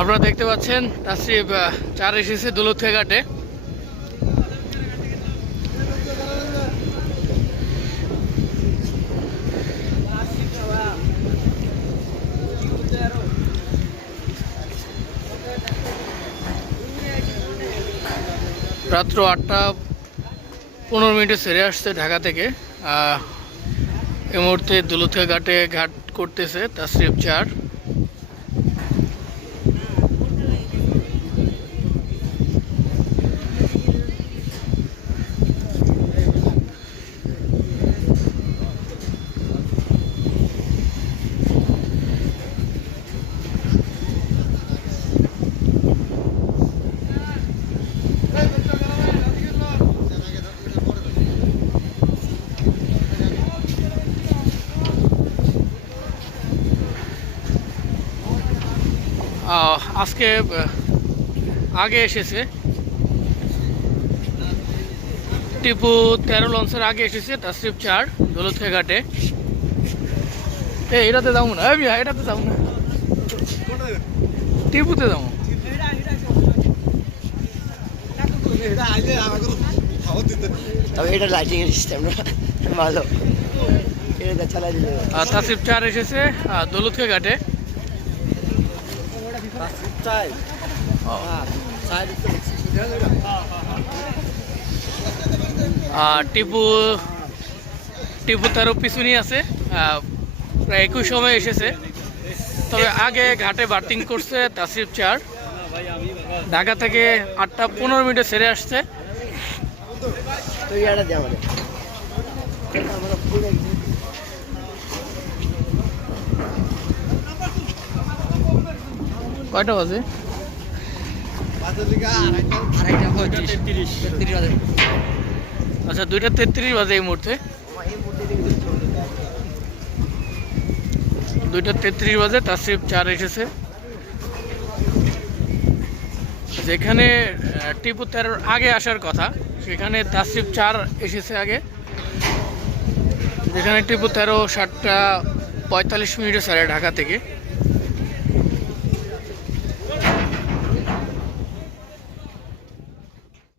আপনারা দেখতে পাচ্ছেন তাসরিফ আহ, চার এসেছে দৌলতখা ঘাটে। রাত্র আটটা পনেরো মিনিটে সেরে আসছে ঢাকা থেকে। এই মুহূর্তে দৌলতখা ঘাটে ঘাট করতেছে তাসরিফ চার। আজকে আগে এসেছে। টিপু তেরো লঞ্চের আগে এসেছে তাসরিফ চার দৌলতখা ঘাটে। এটাতে যাব না। আমি এটাতে যাব না। টিপুতে যাব। এটা লাইটিং এর সিস্টেম ভালো। এটা চালাই দিলে আর তাসরিফ চার এসেছে দৌলতখা ঘাটে। টিপু টিপু তারও পিছুনি আছে। প্রায় একই সময় এসেছে। তবে আগে ঘাটে বার্তিং করছে তাসিফ চার। ঢাকা থেকে আটটা পনেরো মিনিটে সেরে আসছে। তুই এটা দে আমাদের কয়টা বাজে? আচ্ছা দুইটা তেত্রিশ বাজে এই মুহূর্তে। দুইটা তেত্রিশ বাজে তার তাসিফ চার এসেছে। যেখানে টিপু তেরোর আগে আসার কথা, সেখানে তাসিফ চার এসেছে আগে। যেখানে টিপু তেরো সাতটা পঁয়তাল্লিশ মিনিটে সারে ঢাকা থেকে।